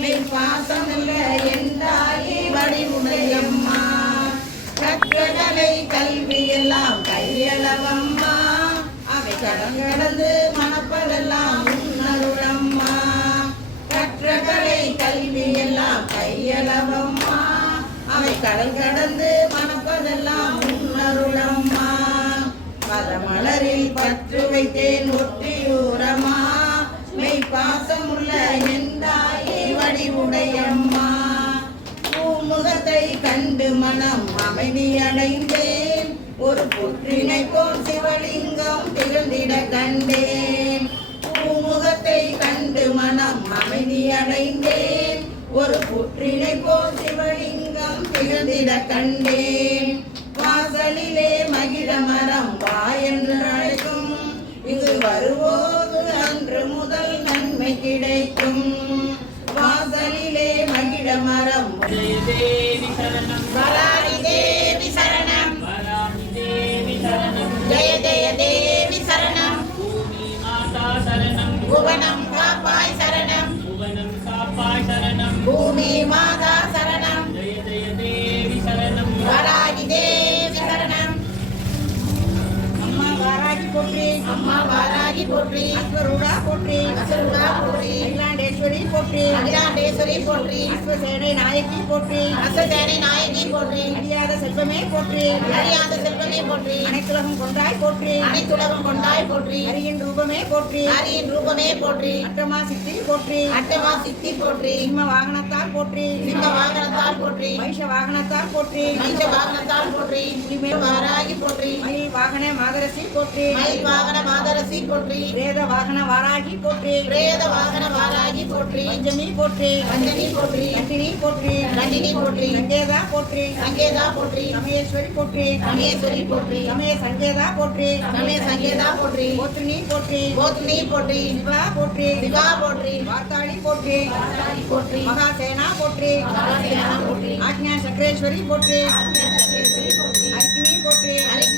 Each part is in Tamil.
மெய் பாசமில்ல என்றாயே வடிவுடையம்மா. கற்றகலை கல்வி எல்லாம் கையளவம்மா. அவை கடன் கடந்து மணப்பதெல்லாம் உன்னருளம்மா. கற்றகலை கல்வி எல்லாம் கையளவம்மா. அவை கடல் கடந்து மணப்பதெல்லாம் உன்னருளம்மா. மலரில் பற்று வைத்தேன் ஒற்றியூரமா. மெய் பாசமுள்ள என் உடையம்மா பூமுகத்தை கண்டு மனம் அமைதி அடைந்தேன். ஒரு புற்றினை போல் சிவலிங்கம் திகழ்ந்திட கண்டேன். பூமுகத்தை கண்டு மனம் அமைதி அடைந்தேன். ஒரு புற்றினை போல் சிவலிங்கம் திகழ்ந்திட கண்டேன். வாசலிலே மகிழ மரம் வா என்று அழைக்கும். இது வருவோது அன்று முதல் நன்மை கிடைக்கும். மகிழ மரம் தேவி சரணம். வராரி தேவி சரணம் வராமி தேவி சரணம் ஜெய ஜெய தேவி சரணம். பூமி மாதா சரணம் புவனம் காப்பாய் சரணம். புவனம் காப்பாய் சரணம் பூமி மாதா சரணம். ஜெய ஜெய தேவி சரணம். வராகி தேவி சரணம் அம்மா வாராகி போற்றி. அம்மா வாராகி போற்றி. அஸ்வருடா போற்றி. அஸ்வரூடா போற்றி. அகிலாண்டேஸ்வரி போற்றி அகிலாண்டேஸ்வரி போற்றி அஸ்வசேனை நாயகி போற்றி அஸ்வசேனை நாயகி போற்றி இந்தியாத செல்வமே போற்றி அடியாத செல்வம் போற்றி. அனைத்துலகம் கொண்டாய் போற்றி. அனைத்துலகம் கொண்டாய் போற்றி. ஹரியின் ரூபமே போற்றி. ஹரியின் ரூபமே போற்றி. அட்டமா சித்தி போற்றி. அட்டமா சித்தி போற்றி. சிம்ம வாகனத்தால் போற்றி. சிம்ம வாகனத்தால் போற்றி. மகிஷ வாகனத்தால் போற்றி. மகிஷ வாகனத்தால் போற்றி. புலிமேல் வாராகி போற்றி. மயில் வாகன மாதரசி போற்றி. மயில் வாகன மாதரசி போற்றி. பிரேத வாகன வாராகி போற்றி. பிரேத வாகன வாராகி போற்றி. பஞ்சமி போற்றி. பஞ்சமி போற்றி. கண்டினி போற்றி. கண்டினி போற்றி. சங்கேதா போற்றி. சங்கேதா போற்றி. ரமேஸ்வரி போற்றி. ரமேஸ்வரி போற்றி. ரமே சங்கேதா போற்றி. ரமே சங்கேதா போற்றி. போத்ரினி போற்றி. போத்ரினி போற்றி. சிவா போற்றி. சிவா போற்றி. வார்த்தாளி போற்றி. போற்றி. மகாசேனா போற்றி. மகாசேனா போற்றி. ஆக்ஞா சக்கரேஸ்வரி போற்றி. அக்னி போற்றி. அக்னி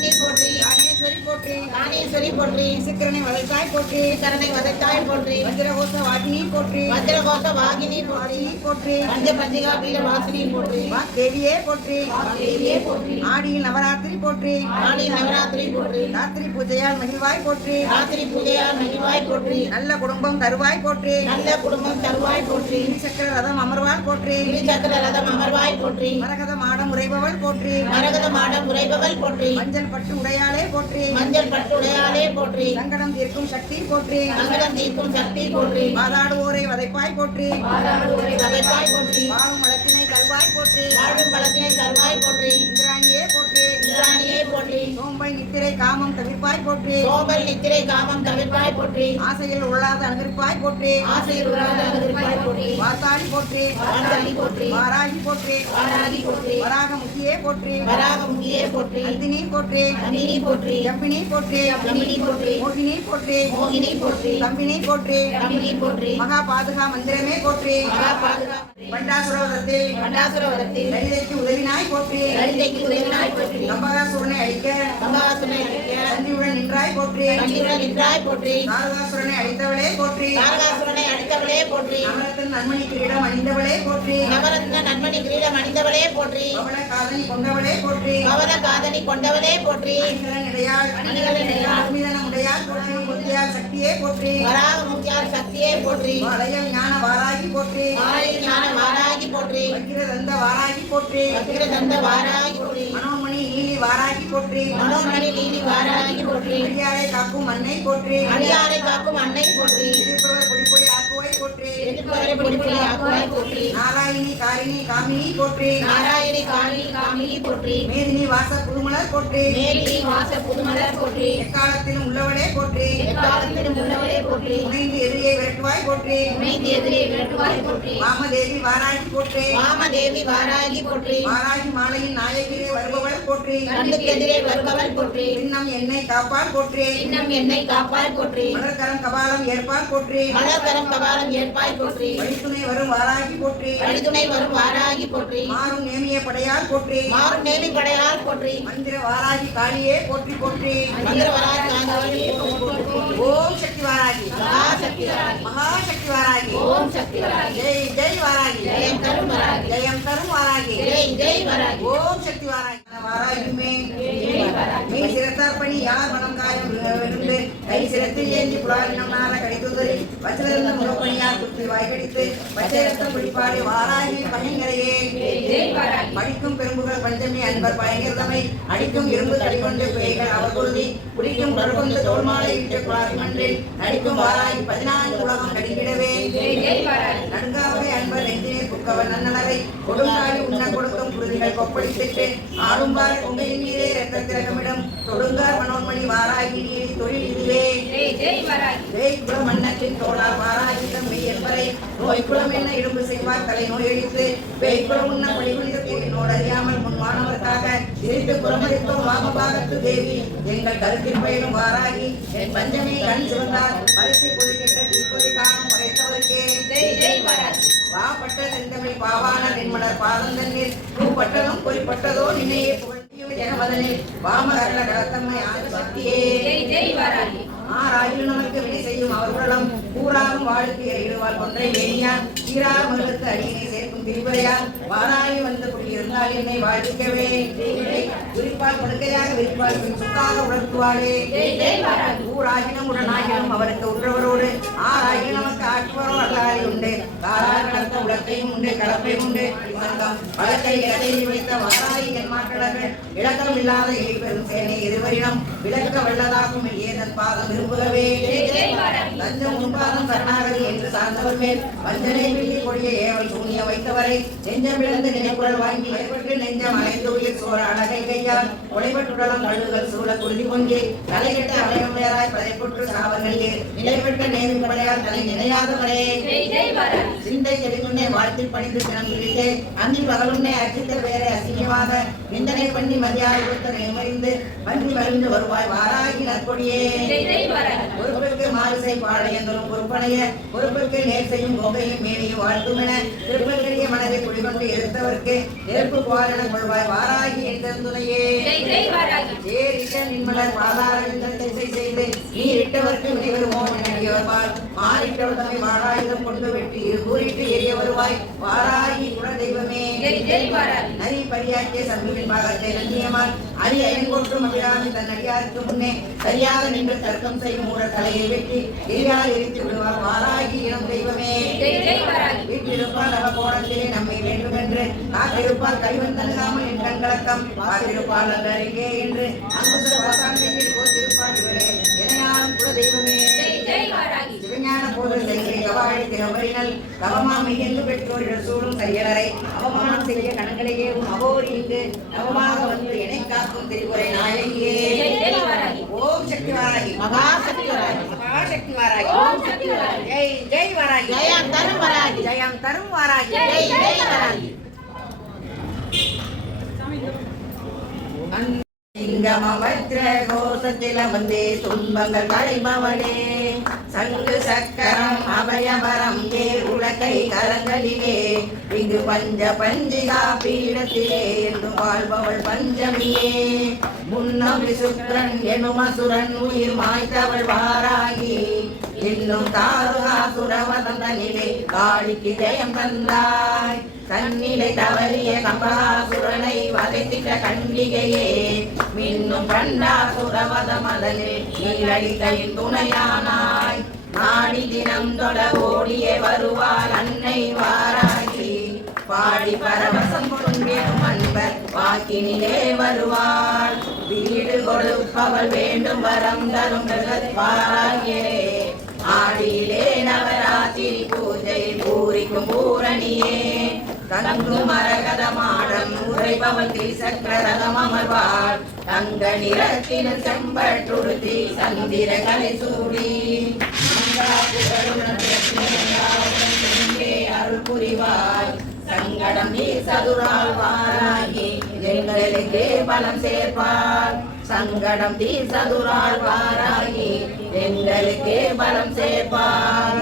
போற்றி ஞானேஸ்வரி போற்றி ஞானேஸ்வரி போற்றி சிக்கரனை வதைத்தாய் போற்றி கரனை வதைத்தாய் போற்றி வஜ்ரகோச வாகினி போற்றி வஜ்ரகோச வாகினி போற்றி போற்றி பஞ்ச பஞ்சிகா பீட வாசினி போற்றி தேவியே போற்றி தேவியே போற்றி ஆடியில் நவராத்திரி போற்றி ஆடியில் நவராத்திரி போற்றி ராத்திரி பூஜையால் மகிழ்வாய் போற்றி ராத்திரி பூஜையால் மகிழ்வாய் போற்றி நல்ல குடும்பம் தருவாய் போற்றி நல்ல குடும்பம் தருவாய் போற்றி சக்கர ரதம் அமர்வாள் போற்றி சக்கர ரதம் அமர்வாய் போற்றி மரகத மாடம் உறைபவள் போற்றி மரகத மாடம் உறைபவள் போற்றி மஞ்சள் பட்டு உடையாளே போற்றி மஞ்சள் பட்டு உடையாளே போற்றி. சங்கடம் தீர்க்கும் சக்தி போற்றி. சங்கடம் தீர்க்கும் சக்தி போற்றி. வாதாடுவோரை வதைப்பாய் போற்றி. வாதாடுவோரை வதைப்பாய் போற்றி. வாழும் வளத்தினை தருவாய் போற்றி. வாழும் வளத்தினை தருவாய் போற்றி. இந்திராணியே போற்றி. சோம்பல் நித்திரை காமம் தவிர்ப்பாய் போற்றி. சோம்பல் நித்திரை காமம் தவிர்ப்பாய் போற்றி. ஆசையில் உள்ளாத அனுகிருப்பாய் போற்றி. ஆசையில் உள்ளாத அனுகிருப்பாய் போற்றி. வார்த்தாளி போற்றி. வார்த்தாளி போற்றி. வாராகி போற்றி. வாராகி போற்றி. வராக முக்கியே போற்றி. வராக முக்கியே போற்றி. அந்தினி போற்றி. அந்தினி போற்றி. ஜம்பினி போற்றி. ஜம்பினி போற்றி. மோகினி போற்றி. மோகினி போற்றி. தம்பினி போற்றி. தம்பினி போற்றி. மகா பாதுகா மந்திரமே போற்றி. மகா பாதுகா பண்டாசுரவரத்தில் பண்டாசுரவரத்தில் லலிதைக்கு உதவினாய் போற்றி. லலிதைக்கு உதவினாய் போற்றி. கம்பகாசுரனை அழிக்க கம்பகாசுரனை அழிக்க நந்தியுடன் நின்றாய் போற்றி. நந்தியுடன் நின்றாய் போற்றி. அழித்தவளே போற்றி. தாரகாசுரனை அழித்தவளே போற்றி. நவரத்தின் நன்மணி கிரீடம் அணிந்தவளே போற்றி. நவரத்ன நன்மணி கிரீடம் அணிந்தவளே போற்றி. பவன காதலி கொண்டவளே போற்றி. பவன காதலி கொண்டவளே போற்றி. அணிகலன் இடையாள் அணிகலன் இடையாள். அஸ்மிதனம் உடையாள் போற்றி முத்தியால் சக்தியே போற்றி. வராக முத்தியால் சக்தியே போற்றி. வளையம் ஞான வாராகி போற்றி. ஞான வாராகி போற்றி. வக்கிரதந்த வாராகி போற்றி. வக்கிரதந்த வாராகி போற்றி. வாராகி போற்றி. மனோமணி நீலி வாராகி போற்றி. அடியாரை காக்கும் அன்னை போற்றி. அடியாரை காக்கும் அன்னை போற்றி. எதிர்ப்பவரை பொடி பொடி ஆக்குவாய் போற்றி. நாராயணி காரிணி காமினி போற்றி. நாராயணி காமினி காமினி போற்றி. மேதினி வாச புதுமலர் போற்றி. மேதினி வாச புதுமலர் போற்றி. எக்காலத்திலும் உள்ளவளே போற்றி. எக்காலத்திலும் உள்ளவளே போற்றி. உனைந்து எதிரியை விரட்டுவாய் போற்றி. உனைந்து எதிரியை விரட்டுவாய் போற்றி. வாமதேவி வாராகி போற்றி. வாமதேவி வாராகி போற்றி. வாராகி மாலையின் நாயகிலே வருபவள் போற்றி. கண்ணுக்கு எதிரே வருபவள் போற்றி. இன்னம் என்னை காப்பாள் போற்றி. இன்னம் என்னை காப்பாள் போற்றி. மலர்கரம் கபாலம் ஏற்பாள் போற்றி. மலர்கரம் கபாலம் ஏற்பாய் போற்றி. வழித்துணை வரும் வாராகி போற்றி. வழித்துணை வரும் வாராகி போற்றி. மாறும் நேமிய படையால் போற்றி. மாறும் நேமி படையால் போற்றி. மந்திர வாராகி காளியே போற்றி போற்றி. மந்திர வாராகி காளியே ஓம் சக்தி வாராகி மகாசக்தி வாராகி மகாசக்தி வாராகி ஓம் சக்தி வாராகி ஜெய் ஜெய் வாராகி தரும் வாராகி ஜெய் ஜெய் வராகி ஓம் சக்தி வாராகி வாராகியுமே ஜெய் வராகி மெய் சிரத்தார் பணி யார் மனம் காயம் விருந்து கை சிரத்தில் ஏந்தி புலாவினம் நார கடித்துதறி வச்சிலிருந்த முகப்பணியார் குத்தி வாய்க்கடித்து பச்சை குடிப்பாடு வாராகி பணிங்கரையே ஜெய் படிக்கும் பெரும்புகள் பஞ்சமி அன்பர் பயங்கரதமை. அடிக்கும் இரும்பு தடிகொண்டு பேய்கள் அவர் குருதி குடிக்கும் கருகொண்டு தோல்மாலை இட்டு குழாய் நடிக்கும் வாராகி பதினான்கு உலகம் நடிக்கிடவே ஜெய் நன்காவை அன்பர் நெஞ்சினை புக்கவர் நன்னலரை கொடுங்காடி உண்ண கொடுக்கும் குருதிகள் கொப்பளித்திட்டு. ஆளும்பார் கொங்கையின் மீதே ரத்த திரகமிடம் தொடுங்கார் மனோன்மணி வாராகி நீரி தொழில் இதுவே. மன்னத்தின் தோழார் வாராகிதம் மெய் என்பரை. நோய் குலம் என்ன? இடும்பு செய்வார் தலை நோய் அழித்து. வேய் குலம் உண்ண பணிபுரிந்த கூறினோடு அறியாமல் முன் மாணவர்க்காக சிரித்து புறமளித்தோம் வாமபாகத்து தேவி. எங்கள் கருத்தில் பயிலும் வாராகி. என் பஞ்சமி கண் சிவந்தார். பரிசு பொதுக்கிட்ட தீப்பொதி காணும் படைத்தவருக்கே. ஜெய் ஜெய் வராகி. வாப்பட்ட செந்தமிழ் பாவான நின்மலர் பாதந்தன்னில் பூப்பட்டதும் பொறிப்பட்டதோ நினையே புகழ்ச்சியும் ஜெகவதனில் வாமகர்ண கடத்தம்மை ஆதி சக்தியே. ஜெய் ஜெய் வராகி. ஆறாயிரம் நமக்கு வினை செய்யும்? அவர்களும் கூறாரும் வாழ்க்கையை எழுவாள் ஒன்றை வேணியான் சீரா மகளுக்கு அடியினை சேர்க்கும் திரிபுரையால் வந்து இருந்தால் என்னை வாழ்விக்கவே. குறிப்பால் படுக்கையாக விரிப்பால் சொத்தாக உணர்த்துவாளே. ஜெய் ஜெய் ஊராகினும் உடனாகினும் அவருக்கு உற்றவரோடு ஆறாகி நமக்கு ஆற்றுவரோ அல்லாரி உண்டு. காலால் நடத்த உலக்கையும் உண்டு கலப்பையும் உண்டு. சங்கம் வழக்கை இடத்தை வைத்த வாராயி என்மாற்றர்கள் இலக்கம் இல்லாத இழிப்பெரும் சேனை இருவரிடம் விளக்க வல்லதாகும் ஏதன் பாதம் விரும்புகவே. லஞ்சம் முன்பாதம் சரணாகதி என்று சார்ந்தவர் மேல் வஞ்சனை வில்லி கொடிய ஏவல் சூனிய வைத்தவரை நெஞ்சம் இழந்து வாங்கி வழிபட்டு நெஞ்சம் அலைந்து உயிர் சோழ அழகை கையால் கொலைபட்டுடலம் கழுகுகள் சூழ குருதி கொண்டு தலைகெட்ட அலையுடையராய் பதைப்புற்று சாவர்கள் நிலைபெற்ற நேமி படையால் தலை வராகி சிந்தை தெளிவுன்னே வாழ்த்தி பணிந்து குறித்து அந்தி பகலுன்னே அச்சித்த வேற அசிங்கமாக நிந்தனை பண்ணி மதியால் கொடுத்த நிம்மறிந்து பன்றி மறிந்து வருவாய் வாராகி நற்கொடியே பொறுப்பிற்கு மாறுசை பாளையந்தரும் பொறுப்பனைய பொறுப்பிற்கு நேர் செய்யும் கோகையும் மேனியும் வாழ்த்துமென திருப்பெரிய மனதை குடிகொண்டு எடுத்தவர்க்கு நெருப்பு போலென கொள்வாய் வாராகி என்ற துணையே. ஜெய் ஜெய் வராகி. சேரிட்ட நின்மலர் பாதாரவிந்தன் திசை செய்து நீரிட்டவர்க்கு வினைவருமோ நடிகர்பால் மாறிட்டவர் தம்மை வாழாயுதம் கொண்டு வெட்டி கூறிட்டு எரிய வருவாய். வாராகி குல தெய்வமே நரி பரியாக்கிய சங்குவின் பாகத்தை நன்றியமால் அரி அயன்கொற்றும் அபிராமி தன் அடியாருக்கு முன்னே சரியாக நின்று தர்க்கம் செய்யும் மூடர் தலையை வெட்டி எரியால் எரித்து விடுவார். வாராகி இனம் தெய்வமே. வீட்டிருப்பால் அவ கோணத்திலே நம்மை வேண்டுமென்று. காத்திருப்பால் கைவந்தனுகாமல் என் கண்கலக்கம் பார்த்திருப்பால் அல்ல எங்கே என்று அங்குச வாசாண்மையில் போத்திருப்பால் இவரே. எனையாளும் குல தெய்வமே சிவஞான போதல் செல்வி கவாழி திறவரினல் தவமாமை என்று பெற்றோர்கள் சூழும் கையலரை அவமானம் செய்ய கணங்களையே உன் அகோரி இங்கு நவமாக வந்து என்னை காக்கும் திரிபுரை நாயகியே. ஜெய் ஜெய் வராகி ஓம் சக்தி வாராகி மகா சக்தி வாராகி மகா சக்தி வாராகி ஓம் சக்தி வராகி ஜெய் ஜெய் வாராகி ஜெயம் தரும் வராகி. ஜெயம் தரும் வாராகி ஜெய் ஜெய் வராகி சிங்கமவற்ற கோஷத்தில வந்தே துன்பங்கள் களைபவனே சங்கு சக்கரம் அபயபரம் ஏர் உலகை கரங்களிலே. இங்கு பஞ்ச பஞ்சிகா பீடத்திலே என்று வாழ்பவள் பஞ்சமியே. முன்னமி சுக்ரன் எனும் அசுரன் உயிர் மாய்த்தவள் வாராகி. இன்னும் தாருகா சுரவதனிலே காளிக்கு ஜெயம் தந்தாய். தன்னிலை தவறிய கம்பகாசுரனை வதைத்திட்ட கண்டிகையே. மின்னும் கண்டாசுரவத மதலே நீலடிகையின் துணையானாய் நாடி தினம் தொட ஓடியே வருவாள் அன்னை வாராகி பாடி பரவசம் கொண்டிடும் அன்பர் வாக்கினிலே வருவாள் வீடு கொடுப்பவள் வேண்டும் வரம் தரும் வாராகியே ஆடியிலே நவராத்திரி பூஜை பூரிக்கும் பூரணியே தங்கு மரகத மாடம் உரைபவன் திரிசக்கரதம் அமர்வாள் தங்க நிறத்தின செம்பட்டுடுத்தி சந்திர கலை சூடி. அருள் புரிவாய் சங்கடம் நீ சதுரால் வாராகி எங்களுக்கே பலம் சேர்ப்பார். சங்கடம் தீ சதுரால் வாராகி எங்களுக்கே பலம் சேர்ப்பார்.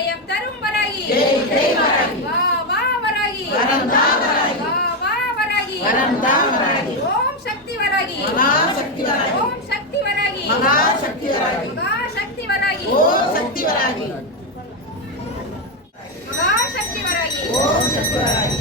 जय जय वरागी वाह वाह वरागी वरम दा वरागी वाह वाह वरागी वरम दा वरागी ओम शक्ति वरागी महा शक्ति वरागी ओम शक्ति वरागी महा शक्ति वरागी महा शक्ति वरागी ओम शक्ति वरागी महा शक्ति वरागी ओम शक्ति वरागी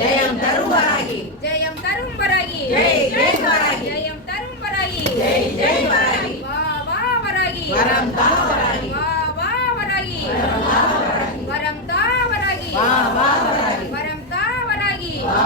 ஜெயம் தரும் வராகி ஜெயம் தரும் வராகி ஜெய் ஜெய் வராகி ஜெயம் தரும் வராகி ஜெய் ஜெய் வராகி வா வா வராகி. வரம் தா வராகி. வா வா வராகி. வரம் தா வராகி. வா வா வராகி. வரம் தா வராகி. வா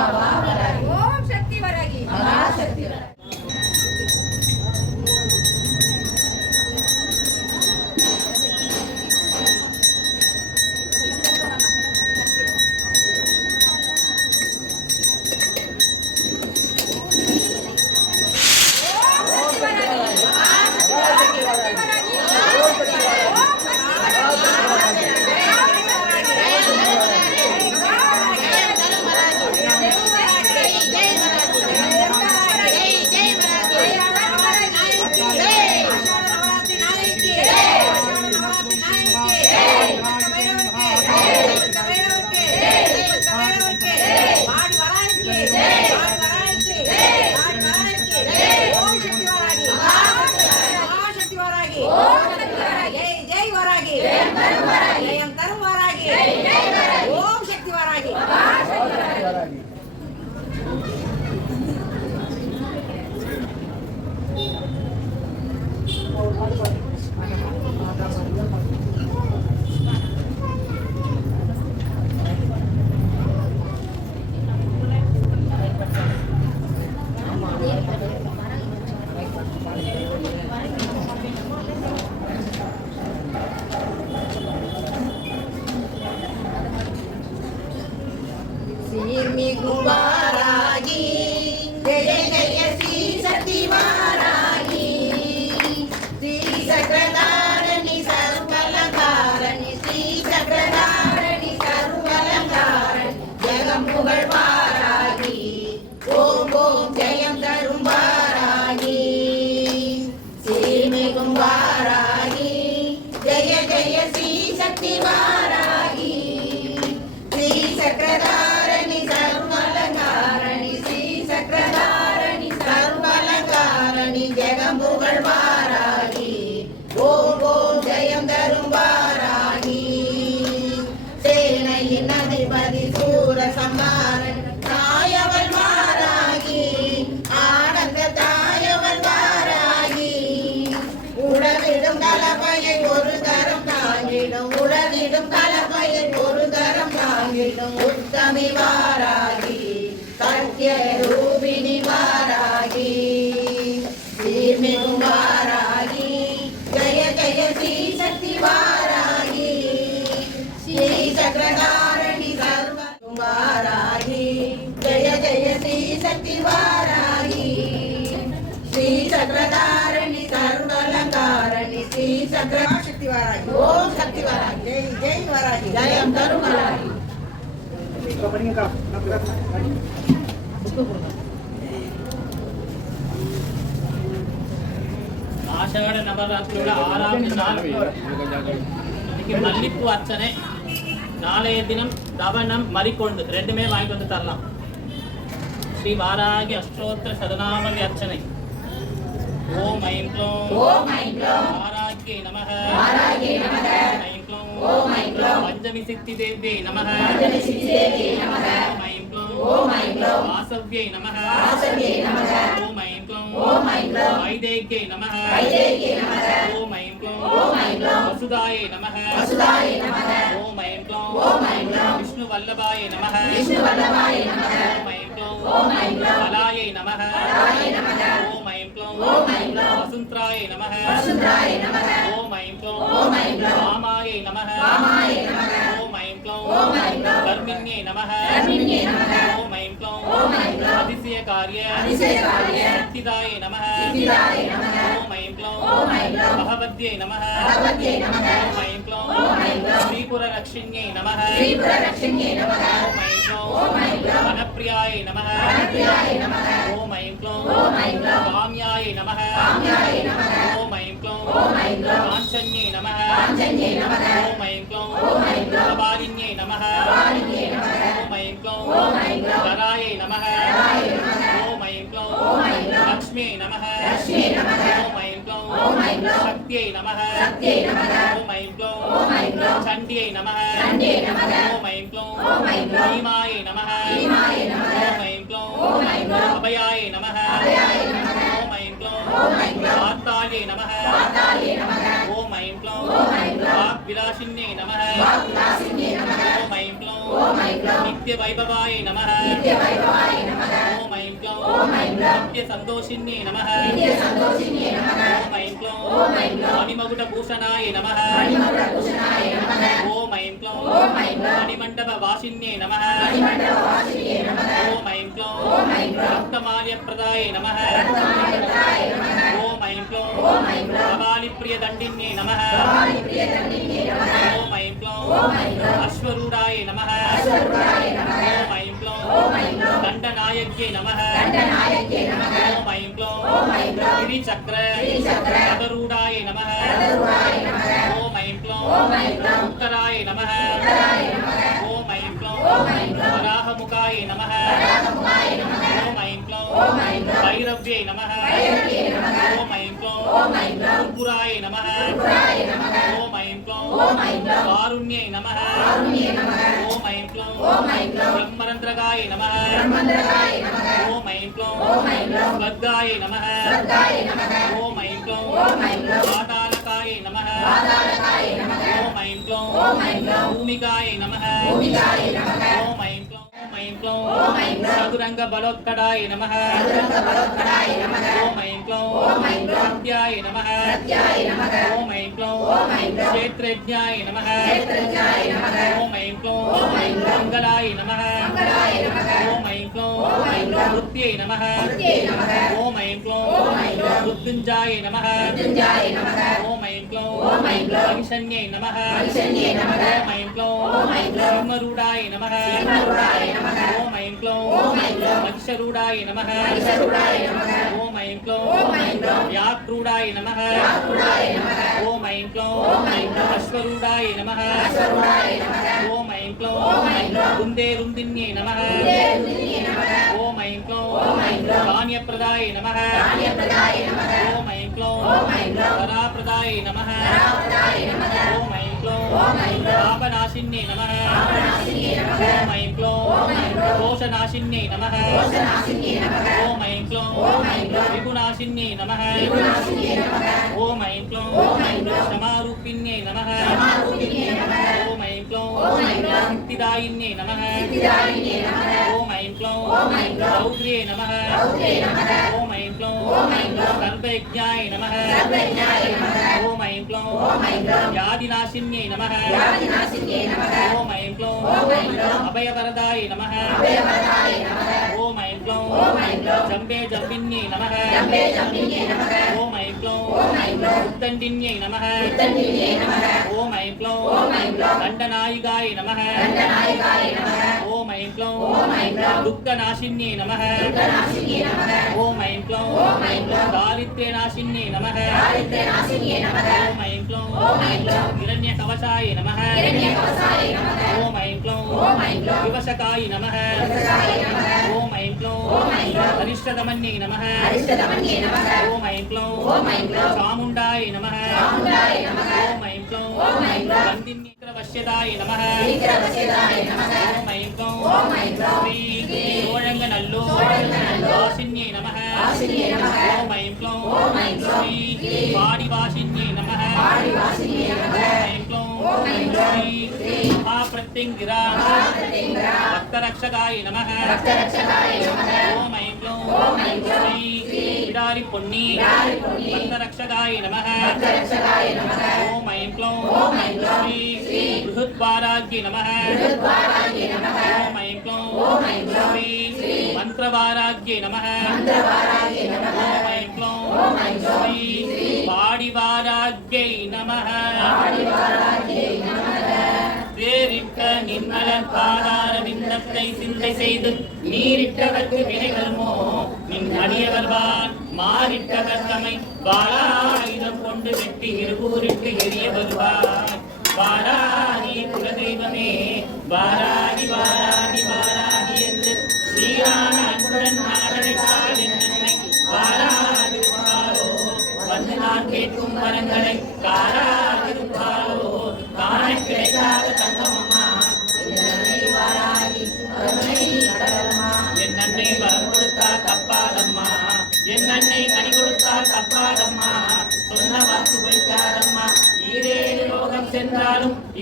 ஜெயம் தரும் வாராகி ஆஷாட நவராத்திரியோட ஆறாவது நாள் இன்னைக்கு மல்லிப்பூ அர்ச்சனை நாளைய தினம் தவனம் மறிக்கொண்டு ரெண்டுமே வாங்கிட்டு வந்து தரலாம் ஸ்ரீ வாராகி அஷ்டோத்திர சதநாமவி அர்ச்சனை ஓம் ஐம் க்ளோம் ஓம் ஐம் க்ளோம் வாராகியை நமக வாராகியை நமக ஐம் க்ளோம் ஓம் ஐம் க்ளோம் பஞ்சமி சித்தி தேவியை நமக பஞ்சமி சித்தி தேவியை நமக ஓம் ஐம் க்ளோம் ஓம் ஐம் க்ளோம் வாசவ்யை நமக வாசவ்யை நமக ஓம் ஐம் க்ளோம் ஓம் ஐம் க்ளோம் வைதேகியை நமக வைதேகியை நமக ஓம் ஐம் க்ளோம் ஓம் ஐம் க்ளோம் வசுதாயை நமக வசுதாயை நமக ஓம் ஐம் க்ளோம் ஓம் ஐம் க்ளோம் விஷ்ணு வல்லபாய நமக விஷ்ணு வல்லபாய நமக ஓம் ஐம் க்ளோம் ஐங்க்ளௌம் அதிசய காரிய சித்தாய நம ஓம் ஐங்க்ளௌம் பகவத்யை நம ஓம் ஐங்க்ளௌம் ஸ்ரீபுரரக்ஷிண்யை நம ஓம் ஐங்க்ளௌம் அனப்பிரியாய நம ஓம் ஐங்க்ளௌம் காமியாய நம ஓம் ஐங்க்ளௌம் காஞ்சன்யை நம ஓம் ஐங்க்ளௌம் பிரபாலின்யை நம கராயை நம ஓம் ஐம் க்ளௌம் லக்ஷ்மியை நம ஓம் ஐம் க்ளௌம் சக்தியை நம ஓம் ஐம் க்ளௌம் சண்டியை நம ஓம் ஐம் க்ளௌம் பீமாயை நம ஓம் ஐம் க்ளௌம் அபயாயை நம ஓம் ஐம் க்ளௌம் ஆத்தாயை நம ஓம் ஐம் க்ளௌம் வாக் விலாசின்யை நம ஓம் నిత్య వైభవాయ నమ. ఓం ఐం క్లౌ నిత్య సంతోషిణ్యే నమ. ఓం ఐం క్లౌ మణిమగుట భూషణాయ నమ. ఓం ఐం క్లౌ మణిమండప వాసిన్యే నమ. ఓం ఐం క్లౌ రక్తమాల్యప్రదాయ काञ्चन्यै नमः ॐ ऐं क्लौं ॐ ऐं क्लौं कपालिन्यै नमः कपालिन्यै नमः ॐ ऐं क्लौं ॐ ऐं क्लौं करायै नमः कराय नमः ॐ ऐं क्लौं ॐ ऐं क्लौं लक्ष्म्यै नमः लक्ष्म्यै नमः ॐ ऐं क्लौं ॐ ऐं क्लौं शक्त्यै नमः शक्त्यै नमः ॐ ऐं क्लौं ॐ ऐं क्लौं चण्ड्यै नमः चण्ड्यै नमः ॐ ऐं क्लौं ॐ ऐं क्लौं भीमाय नमः भीमाय नमः ॐ ऐं क्लौं ॐ ऐं क्लौं अभयाय नमः अभयाय नमः ॐ ऐं क्लौं ॐ ऐं क्लौं वार्तायै नमः वाताय नमः ॐ ऐं क्लौं ॐ ऐं क्लौं वाग्विलासिन्यै नमः वाक्विलासिन्यै नमः ॐ ऐं क्लौं ॐ ऐं क्लौं नित्यवैभवाय नमः नित्यवैभवाय नमः ॐ ऐं क्लौं ॐ ऐं क्लौं नित्यसन्तोषिन्यै नमः नित्यसन्तोषिन्यै नमः ॐ ऐं क्लौं ॐ ऐं क्लौं मणिमकुटभूषणाय नमः मणिमकुटभूषणाय नमः ॐ ऐं क्लौं ॐ ऐं क्लौं मणिमण्डपवासिन्यै नमः मणिमण्डलवासिन्यै नमः ॐ ऐं क्लौं ॐ ऐं क्लौं रक्तमाल्यप्रदाय नमः रक्तमाल्यप्रदाय नमः ॐ ऐं क्लौं ॐ ऐं क्लौं कपालिप्रियदण्डिन्यै नमः कपालिप्रियदण्डिन्यै नमः ॐ ऐं क्लौं ॐ ऐं क्लौं अश्वरूढाय नमः अश्वरूढाय नमः ॐ ऐं क्लौं ॐ ऐं क्लौं दण्डनायक्यै नमः दण्डनायक्यै नमः ॐ ऐं क्लौं ॐ ऐं क्लौं गिरिचक्र गिरिचक्र रथरूढाय नमः रथरूढाय नमः ॐ ऐं क्लौं ॐ ऐं क्लौं उत्तराय नमः వరాహముఖాయ నమ. ఓం ఐంట్లో భైరవ్యై నమ. ఓం ఐంట్లో కర్పూరాయ నమ. ఓం ఐంట్లో కారుణ్యై నమ. ఓం ఐంట్లో బ్రహ్మరంధ్రకాయ నమ. ఓం ఐంట్లో స్వర్గాయ నమ. ఓం ఐంట్లో భూమికాయ నమ. ఓం ఐం క్లౌం చతురంగ బలోత్కడాయ నమ. ఓం ఐం క్లౌం ప్రత్యాయ నమ. ఓం క్షేత్రజ్ఞాయ నమ. ఓం మంగళాయ నమ. ఓం ఐం क्लौं सत्याय नमः सत्याय नमः ॐ ऐं क्लौं ॐ ऐं क्लौं क्षेत्रज्ञाय नमः क्षेत्रज्ञाय नमः ॐ ऐं क्लौं ॐ ऐं क्लौं मङ्गलाय नमः मङ्गलाय नमः ॐ ऐं क्लौं ॐ ऐं क्लौं नृत्यै नमः नृत्यै नमः ॐ ऐं क्लौं ॐ ऐं क्लौं मृत्युञ्जाय नमः मृत्युञ्जाय नमः ॐ ऐं क्लौं ॐ ऐं क्लौं महिषण्यै नमः महिषण्ये नमः ॐ ऐं क्लौं ॐ ऐं क्लौं सिंहरूढाय नमः सिंहरूढाय नमः ॐ ऐं क्लौं ॐ ऐं क्लौं महिषरूढाय नमः महिषरूढाय नमः ॐ ऐं क्लौं ॐ ऐं क्लौं व्याक्रूढाय नमः व्याक्रूढाय नमः ॐ ऐं क्लौं ॐ ऐं क्लौं अश्वरूढाय नमः अश्वरूढाय नमः ॐ ఇంట్లో రుందేరుందిన్యై నమ ఓం ఇంట్లో ధాన్యప్రదాయ నమ ఓం ఇంట్లో కళాప్రదాయ నమ ఓం ఇంట్లో పాపనాశిన్యై నమ ఓం ఇంట్లో దోషనాశిన్యై నమ ఓం ఇంట్లో త్రిగుణాశిన్యై నమ ఓం ఇంట్లో క్షమారూపిణ్యై నమ ఓం ஐம்ளோம் சித்திதாயின்யே நமக ஓம் ஐம்ளோம் ரௌத்ரியே நமக ஓம் ஐம்ளோம் சர்வயஜாய நமக ஓம் ஐம்ளோம் யாதிநாசின்யே நமக ஓம் ஐம்ளோம் அபயவரதாய நமக జంబే జంబిన్యై నమః జంబే జంబిన్యై నమః ఓం ఐం ప్లౌ ఓం ఐం ప్లౌ ఉత్తండిన్యై నమః ఉత్తండిన్యై నమః ఓం ఐం ప్లౌ ఓం ఐం ప్లౌ దండనాయికాయ నమః దండనాయికాయ నమః ఓం ఐం ప్లౌ ఓం ఐం ప్లౌ దుఃఖనాశిన్యై నమః దుఃఖనాశిన్యై నమః ఓం ఐం ప్లౌ ఓం ఐం ప్లౌ దారిద్ర్యనాశిన్యై నమః దారిద్ర్యనాశిన్యై నమః ఓం ఐం ప్లౌ ఓం ఐం ప్లౌ హిరణ్య కవచాయ నమః హిరణ్య కవచాయ నమః ఓం ఐం ప్లౌ ఓం ఐం ప్లౌ వివశకాయ నమః వివశకాయ నమః ఓం க்ளௌ அரிஷ்டதமன்யை நம ஓம் ஐம் க்ளௌ சாமுண்டாய் நம ஓம் ஐம் க்ளௌ வந்தின்யக்ரவஷ்யதாய நம ஓம் ஐம் க்ளௌ ஸ்ரீ சோழங்க நல்லூர் வாசின்யை நம ஓம் ஐம் க்ளௌ ஸ்ரீ பாடிவாசின்யை நம महाप्रत्यङ्गिरा भक्तरक्षकाय नमः ॐ ऐं क्लौं श्रीडारि पुण्यि भक्तरक्षकाय नमः ॐ ऐं क्लौं श्री बृहद्वाराज्ञि नमः ॐ ऐं क्लौं श्री मन्त्रवाराज्ञे नमः ॐ ऐं क्लौं श्री पाडिवाराज्ञै नमः வேறிட்ட நின்மலர் பாதார விண்ணத்தை சிந்தை செய்து நீரிட்டவர்க்கு வினைகளுமோ? நின் அடியவர்வான் மாறிட்டவர் தமை வாராயுதம் கொண்டு வெட்டி இருகூரிட்டு எரிய வருவார் வாராகி குலதெய்வமே வாராகி வாராகி வாராகி என்று ஸ்ரீரான அன்புடன் நாடனைத்தால் என்னை வாராதிருப்பாரோ வந்து நான் கேட்கும் வரங்களை காரா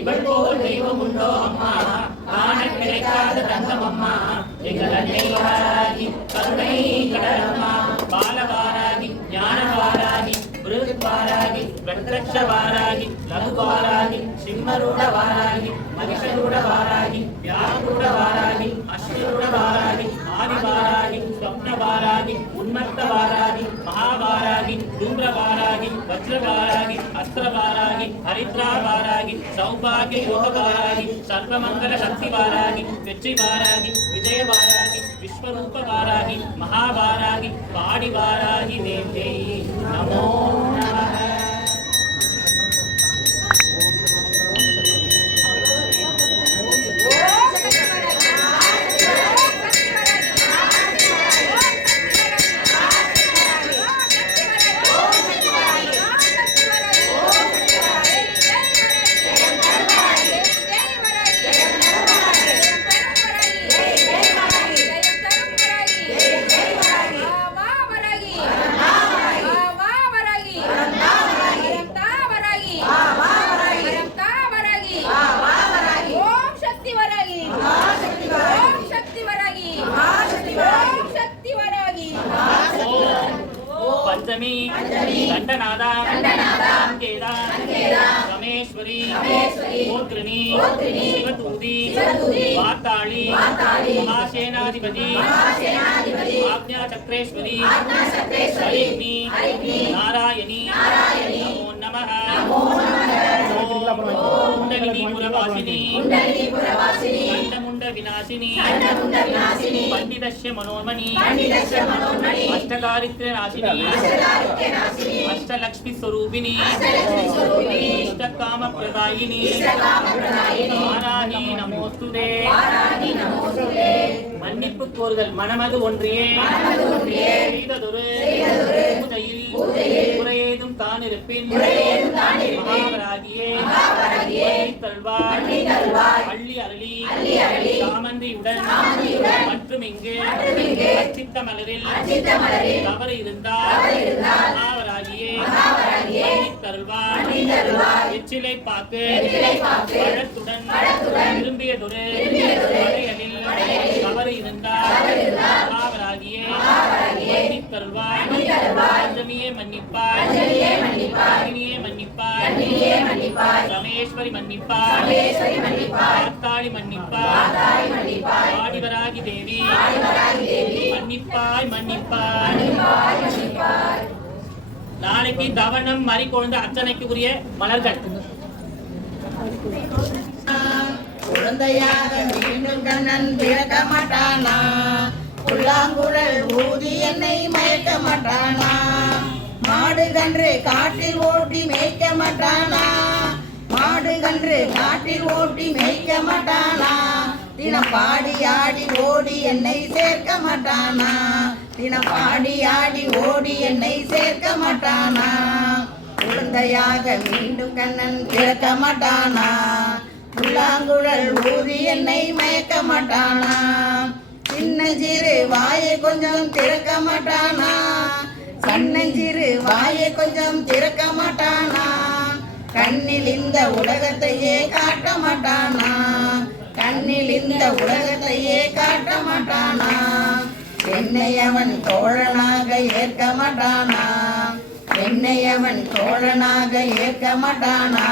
இவள் போல் தெய்வம் உண்டோ அம்மா? காண கிடைக்காத தங்கம் அம்மா எங்கள் அன்னை வாராகி கருணை கடலம்மா. பாலவாராகி ஞானவாராகி பிருத்வாராகி பிரத்யக்ஷவாராகி லகுவாராகி சிம்மரூடவாராகி மகிஷரூடவாராகி வியாரூடவாராகி அஸ்வரூடவாராகி ஆதிவாராகி ஸ்வப்னவாராகி உன்மத்தவாராகி వజ్రవారాగి అస్త్రవారాగి హరిద్రావారాగి సౌభాగ్య యోగవారాగి సర్వమంగళ శక్తివారాగి వెచ్చివారాగి విజయవారాగి విశ్వరూపవారాగి మహావారాగి పాడివారాగి దేవ్యై నమో. कुंडलिनी पुरवासिनी अष्टमुंड विनाशिनी अष्टमुंड विनाशिनी पंडितस्य मनोर्मणि पंडितस्य मनोर्मणि अष्टकारित्र नाशिनी अष्टकारित्र नाशिनी अष्टलक्ष्मी स्वरूपिणी अष्टलक्ष्मी स्वरूपिणी इष्टकाम प्रदायिनी इष्टकाम प्रदायिनी वाराही नमोस्तुते वाराही नमोस्तुते மன்னிப்பு கோருதல் மனமது ஒன்றியே மனமது ஒன்றியே செய்ததொரு செய்ததொரு பூஜையில் பூஜையில் தான் இருப்பின் மகாவராகியே. தல்வார் அள்ளி அருளி. சாமந்தியுடன். மற்றும் இங்கு. அச்சித்த மலரில் தவறு இருந்தால் மகாவராகியே. தருள்வார் எச்சிலை பாக்கு பழத்துடன். விரும்பியதொரு. வளையலில் தவறு இருந்தால் மகாவராகியே. தருள்வார் மன்னிப்பார். மன்னிப்பார். காத்தாளி மன்னிப்பார். ஆடிவராகி தேவி. மன்னிப்பாய் மன்னிப்பாய். நாளைக்கு தவனம் மறி குழந்தை அர்ச்சனைக்கு உரிய மலர்கள். குழந்தையாக மீண்டும் கண்ணன் பிறக்க மாட்டானா? புல்லாங்குழல் ஊதி என்னை மயக்க மாட்டானா? மாடு கன்று காட்டில் ஓட்டி மேய்க்க மாட்டானா? மாடு கன்று காட்டில் ஓட்டி மேய்க்க மாட்டானா? தினம் பாடி ஆடி ஓடி என்னை சேர்க்க மாட்டானா? தினம் பாடி ஆடி ஓடி என்னை சேர்க்க மாட்டானா? குழந்தையாக மீண்டும் கண்ணன் பிறக்க மாட்டானா? புல்லாங்குழல் ஊதி என்னை மயக்க மாட்டானா? சின்னஞ்சிறு வாயை கொஞ்சம் திறக்க மாட்டானா? கண்ணஞ்சிறு வாயை கொஞ்சம் திறக்க மாட்டானா? கண்ணில் இந்த உலகத்தையே காட்ட மாட்டானா? கண்ணில் இந்த உலகத்தையே காட்ட மாட்டானா? என்னை அவன் தோழனாக ஏற்க மாட்டானா? என்னை அவன் தோழனாக ஏற்க மாட்டானா?